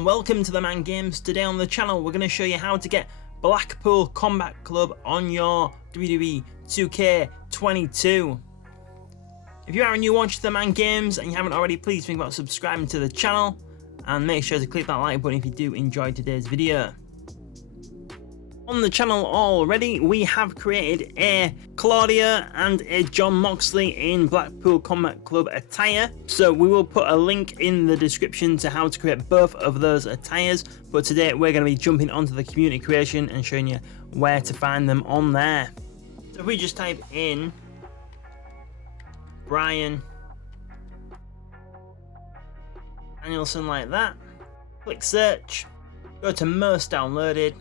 and welcome to TheMan Games. Today on the channel we're going to show you how to get Blackpool Combat Club on your WWE 2K22. If you are a new watcher to TheMan Games and you haven't already, please think about subscribing to the channel and make sure to click that like button if you do enjoy today's video. On the channel already, we have created a Claudio and a Jon Moxley in Blackpool Combat Club attire. So we will put a link in the description to how to create both of those attires. But today we're going to be jumping onto the community creation and showing you where to find them on there. So if we just type in Bryan Danielson like that, click search, go to most downloaded.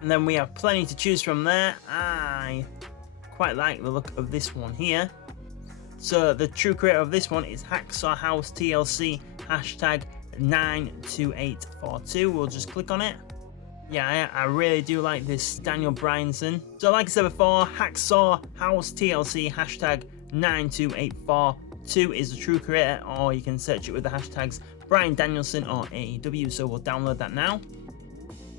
And then we have plenty to choose from there. I quite like the look of this one here. So the true creator of this one is Hacksaw House TLC hashtag 92842. We'll just click on it. Yeah, I really do like this Daniel Bryanson. So like I said before, Hacksaw House TLC hashtag 92842 is the true creator, or you can search it with the hashtags Bryan Danielson or AEW. So we'll download that now.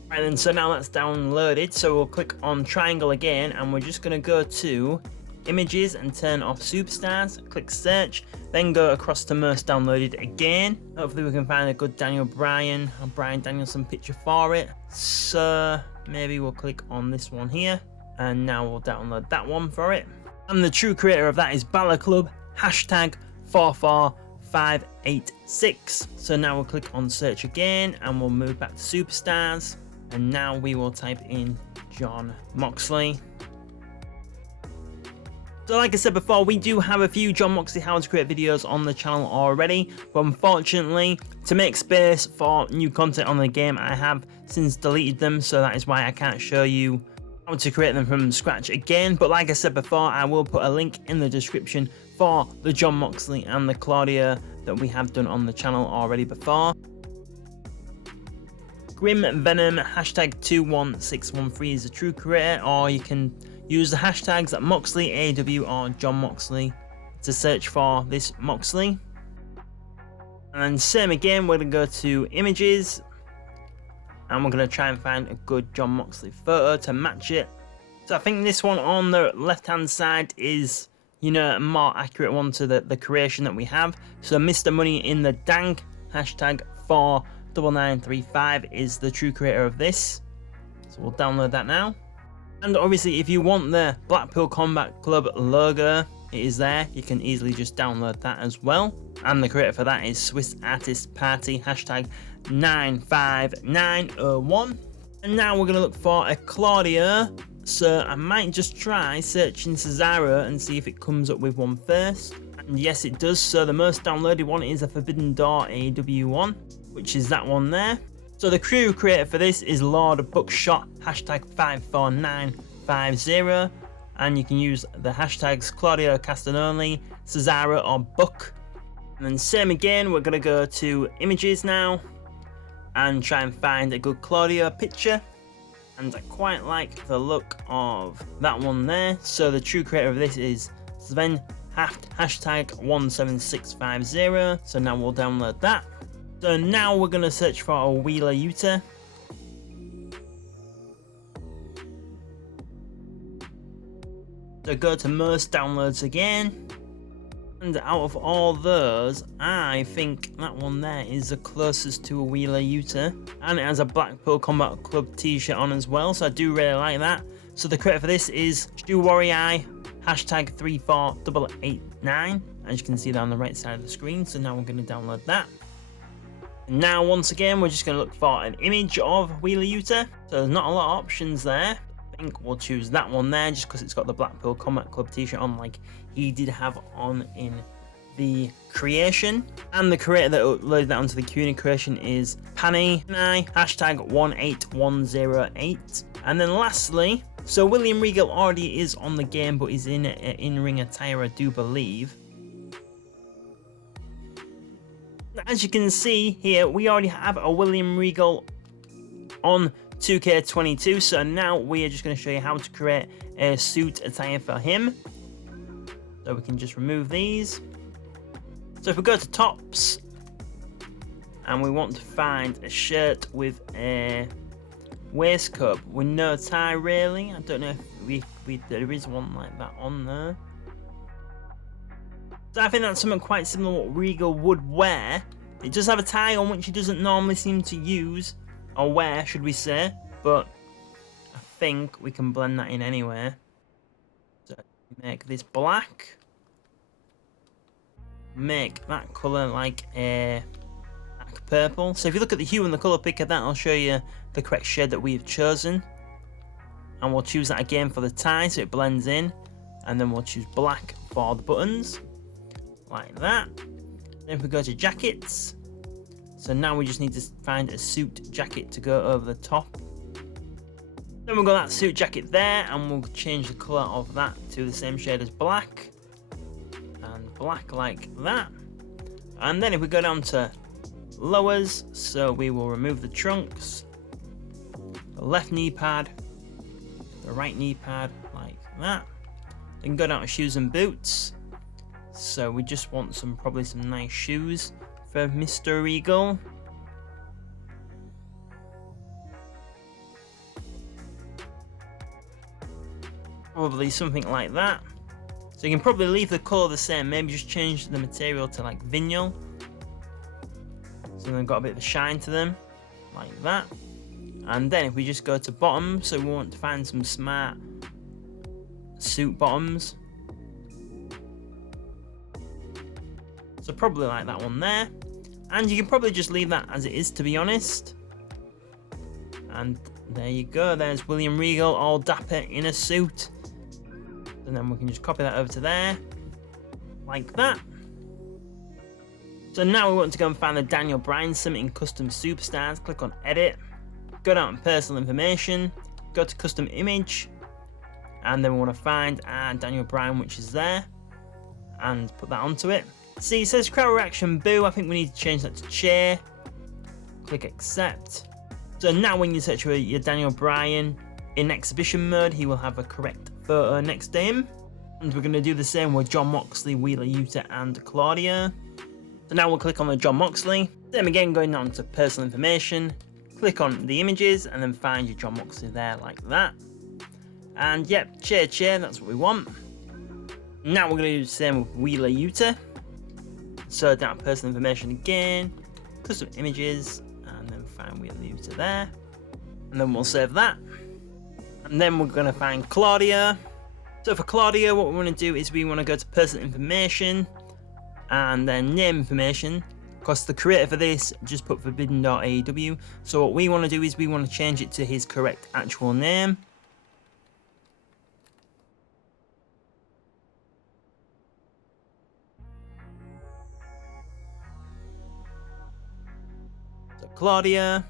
Right then, so now that's downloaded, so we'll click on triangle again and we're just going to go to images and turn off superstars, click search, then go across to most downloaded again. Hopefully we can find a good Daniel Bryan or Bryan Danielson picture for it. So maybe we'll click on this one here and now we'll download that one for it. And the true creator of that is Balor Club hashtag 44586. So now we'll click on search again and we'll move back to superstars. And now we will type in Jon Moxley. So like I said before, we do have a few Jon Moxley how to create videos on the channel already. But unfortunately, to make space for new content on the game, I have since deleted them. So that is why I can't show you how to create them from scratch again. But like I said before, I will put a link in the description for the Jon Moxley and the Claudio that we have done on the channel already before. Grim Venom hashtag 21613 is the true creator, or you can use the hashtags at Moxley, AEW or Jon Moxley to search for this Moxley. And then same again, we're going to go to images and we're going to try and find a good Jon Moxley photo to match it. So I think this one on the left hand side is, you know, a more accurate one to the creation that we have. So Mr. Money in the Dank hashtag 49935 is the true creator of this. So we'll download that now. And obviously if you want the Blackpool Combat Club logo, it is there. You can easily just download that as well. And the creator for that is Swiss Artist Party hashtag 95901. And now we're going to look for a Claudio. So I might just try searching Cesaro and see if it comes up with one first. And yes, it does. So the most downloaded one is a Forbidden Door AEW one, which is that one there. So the crew creator for this is Lord Buckshot hashtag 54950, and you can use the hashtags Claudio Castagnoli, Cesaro or Buck. And then same again, we're going to go to images now and try and find a good Claudio picture. And I quite like the look of that one there. So the true creator of this is Sven Haft hashtag 17650. So now we'll download that. So now we're going to search for a Wheeler Yuta. So go to most downloads again. And out of all those, I think that one there is the closest to a Wheeler Yuta. And it has a Blackpool Combat Club t-shirt on as well, so I do really like that. So the creator for this is Stu Warrior hashtag 34889. As you can see there on the right side of the screen. So now we're going to download that. Now once again we're just going to look for an image of Wheeler Yuta. So there's not a lot of options there. I think we'll choose that one there just because it's got the Blackpool Combat Club t-shirt on like he did have on in the creation. And the creator that uploaded that onto the community creation is Panay hashtag 18108. And then lastly, so William Regal already is on the game, but he's in in-ring attire, I do believe. As you can see here, we already have a William Regal on 2K22, so now we are just going to show you how to create a suit attire for him. So we can just remove these. So if we go to tops, and we want to find a shirt with a waistcoat with no tie really. I don't know if there is one like that on there. So I think that's something quite similar to what Regal would wear. It does have a tie on which he doesn't normally seem to use, or wear should we say, but I think we can blend that in anyway. So make this black. Make that colour like a black purple. So if you look at the hue and the colour picker, that'll show you the correct shade that we've chosen. And we'll choose that again for the tie so it blends in. And then we'll choose black for the buttons. Like that. Then if we go to jackets. So now we just need to find a suit jacket to go over the top. Then we've got that suit jacket there, and we'll change the colour of that to the same shade as black. And black like that. And then if we go down to lowers, so we will remove the trunks, the left knee pad, the right knee pad like that. Then go down to shoes and boots. So we just want probably some nice shoes for Mr. Regal. Probably something like that. So you can probably leave the colour the same, maybe just change the material to like vinyl. So they've got a bit of a shine to them, like that. And then if we just go to bottom, so we want to find some smart suit bottoms. So probably like that one there. And you can probably just leave that as it is, to be honest. And there you go, there's William Regal all dapper in a suit. And then we can just copy that over to there, like that. So now we want to go and find the Daniel Bryan Submitting Custom Superstars. Click on Edit, go down to Personal Information, go to Custom Image, and then we want to find our Daniel Bryan, which is there, and put that onto it. See, it says crowd reaction boo. I think we need to change that to cheer. Click Accept. So now when you search for your Daniel Bryan in exhibition mode, he will have a correct photo next to him. And we're going to do the same with Jon Moxley, Wheeler Yuta, and Claudio. So now we'll click on the Jon Moxley. Then again, going on to Personal Information, click on the images, and then find your Jon Moxley there like that. And yep, cheer, that's what we want. Now we're going to do the same with Wheeler Yuta. So down to Personal Information again, Custom Images, and then find Wheeler Yuta there. And then we'll save that. And then we're going to find Claudio. So for Claudio, what we want to do is we want to go to Personal Information and then Name Information. Because the creator for this just put Forbidden.aew. So what we want to do is we want to change it to his correct actual name. So Claudio.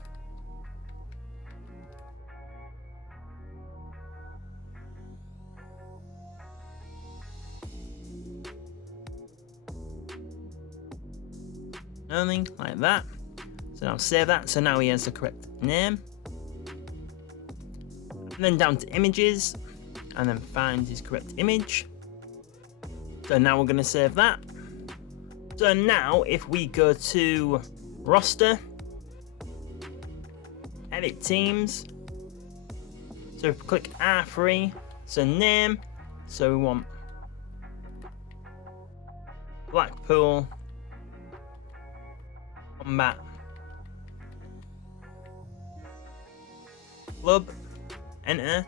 Nothing like that. So now save that. So now he has the correct name. And then down to images, and then find his correct image. So now we're going to save that. So now if we go to roster, edit teams. So if we click R3, so name. So we want Blackpool Combat Club, enter.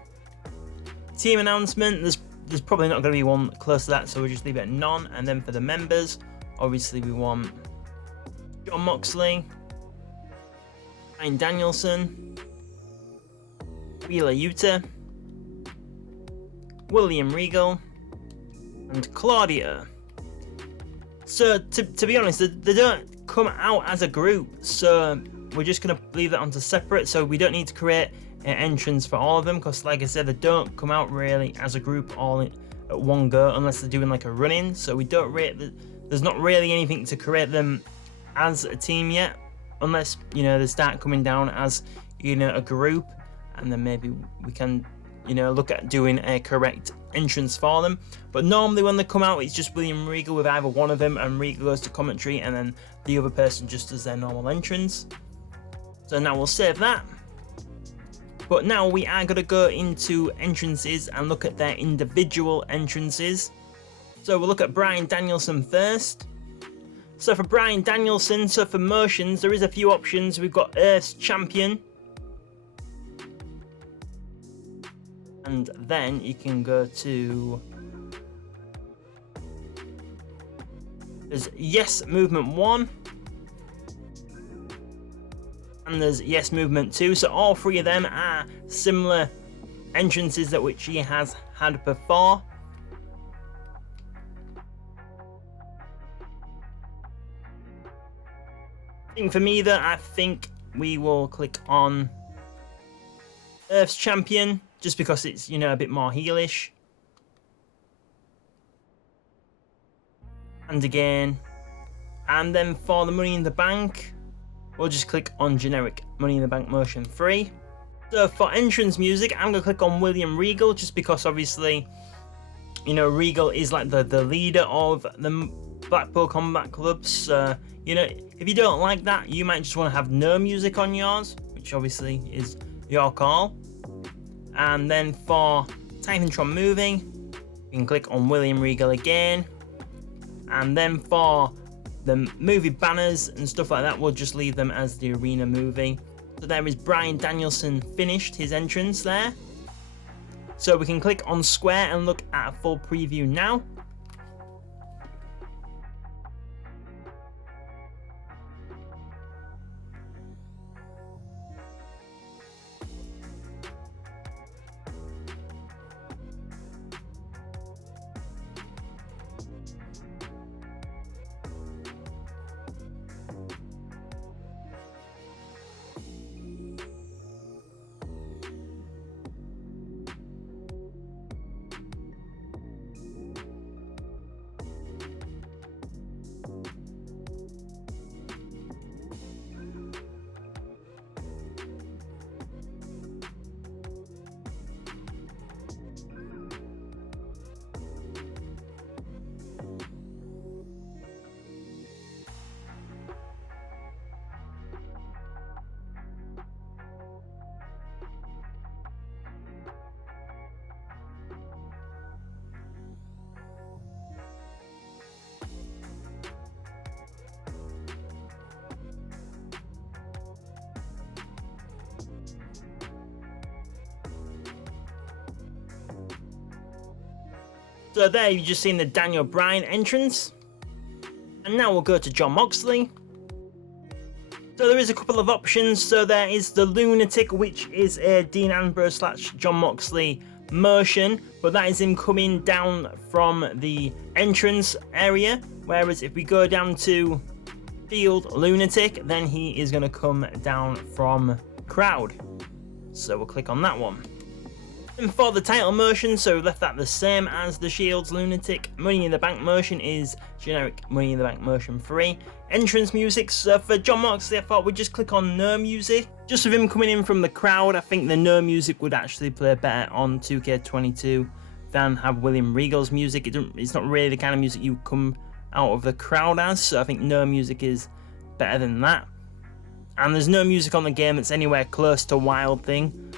Team announcement, there's probably not going to be one close to that, so we'll just leave it at none. And then for the members, obviously we want Jon Moxley, Bryan Danielson, Wheeler Yuta, William Regal, and Claudio. So to be honest, they don't come out as a group, so we're just going to leave that onto separate, so we don't need to create an entrance for all of them, because like I said, they don't come out really as a group all at one go unless they're doing like a run-in. So we don't there's not really anything to create them as a team yet, unless, you know, they start coming down as, you know, a group, and then maybe we can you know, look at doing a correct entrance for them. But normally when they come out, it's just William Regal with either one of them, and Regal goes to commentary, and then the other person just does their normal entrance. So now we'll save that. But now we are going to go into entrances and look at their individual entrances. So we'll look at Bryan Danielson first. So for Bryan Danielson, so for motions, there is a few options. We've got Earth's Champion. And then you can go to... There's Yes Movement 1. And there's Yes Movement 2. So all three of them are similar entrances that which he has had before. For me though, I think we will click on Earth's Champion, just because it's, you know, a bit more heelish. And again, and then for the Money in the Bank, we'll just click on generic Money in the Bank motion 3. So for entrance music, I'm gonna click on William Regal, just because obviously, you know, Regal is like the leader of the Blackpool Combat clubs. So, you know, if you don't like that, you might just want to have no music on yours, which obviously is your call. And then for Titantron moving, you can click on William Regal again. And then for the movie banners and stuff like that, we'll just leave them as the arena moving. So there is Bryan Danielson finished his entrance there. So we can click on Square and look at a full preview now. So there you've just seen the Daniel Bryan entrance. And now we'll go to Jon Moxley. So there is a couple of options. So there is the Lunatic, which is a Dean Ambrose / Jon Moxley motion, but that is him coming down from the entrance area. Whereas if we go down to Field Lunatic, then he is going to come down from crowd. So we'll click on that one. And for the title motion, so we left that the same as the Shield's Lunatic. Money in the Bank motion is generic Money in the Bank motion 3. Entrance music, so for Jon Moxley, I thought we'd just click on no music. Just with him coming in from the crowd, I think the no music would actually play better on 2K22 than have William Regal's music. It's not really the kind of music you come out of the crowd as, so I think no music is better than that. And there's no music on the game that's anywhere close to Wild Thing.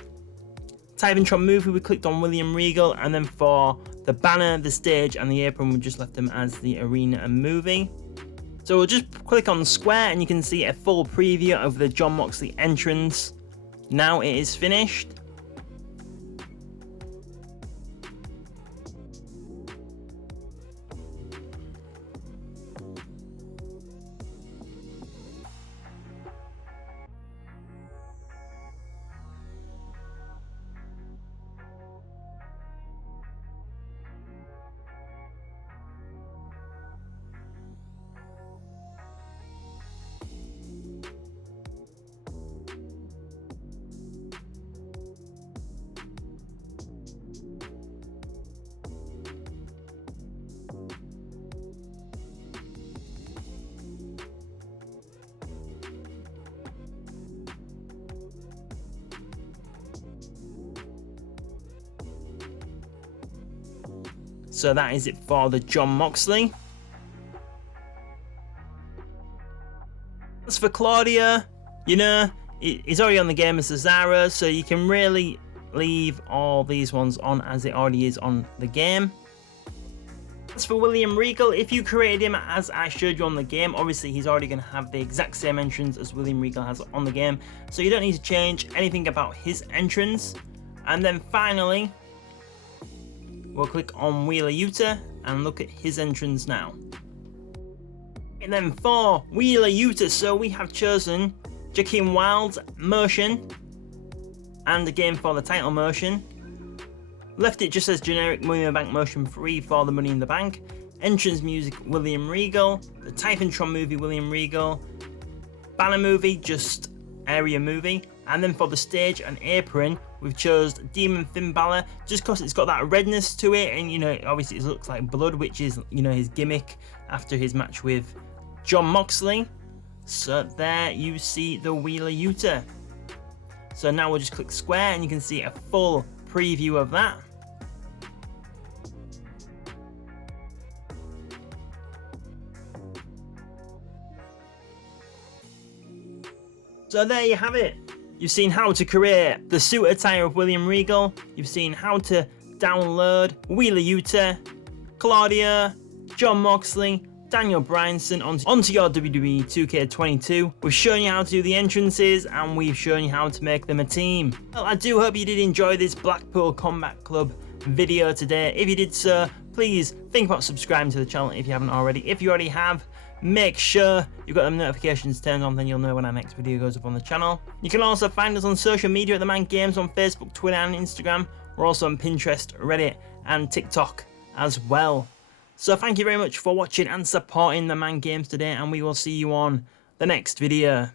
Titantron movie, we clicked on William Regal, and then for the banner, the stage, and the apron, we just left them as the arena and movie. So we'll just click on Square, and you can see a full preview of the Jon Moxley entrance. Now it is finished. So that is it for the Jon Moxley. As for Claudio, you know, he's already on the game as Cesaro, so you can really leave all these ones on as it already is on the game. As for William Regal, if you created him as I showed you on the game, obviously he's already going to have the exact same entrance as William Regal has on the game, so you don't need to change anything about his entrance. And then finally, we'll click on Wheeler Yuta and look at his entrance now. And then for Wheeler Yuta, so we have chosen Joaquin Wilde's motion, and again for the title motion. Left it just as generic Money in the Bank motion 3 for the Money in the Bank. Entrance music William Regal. The Tron movie William Regal. Banner movie just area movie. And then for the stage and apron, we've chose Demon Finn Balor just because it's got that redness to it, and you know, obviously it looks like blood, which is, you know, his gimmick after his match with Jon Moxley. So there you see the Wheeler Yuta. So now we'll just click square and you can see a full preview of that. So there you have it. You've seen how to create the suit attire of William Regal. You've seen how to download Wheeler Yuta, Claudio, Jon Moxley, Daniel Bryanson onto your WWE 2K22. We've shown you how to do the entrances and we've shown you how to make them a team. Well, I do hope you did enjoy this Blackpool Combat Club video today. If you did so, please think about subscribing to the channel if you haven't already. If you already have, make sure you've got them notifications turned on, then you'll know when our next video goes up on the channel. You can also find us on social media at TheMan Games on Facebook, Twitter and Instagram. We're also on Pinterest, Reddit and TikTok as well. So thank you very much for watching and supporting TheMan Games today, and we will see you on the next video.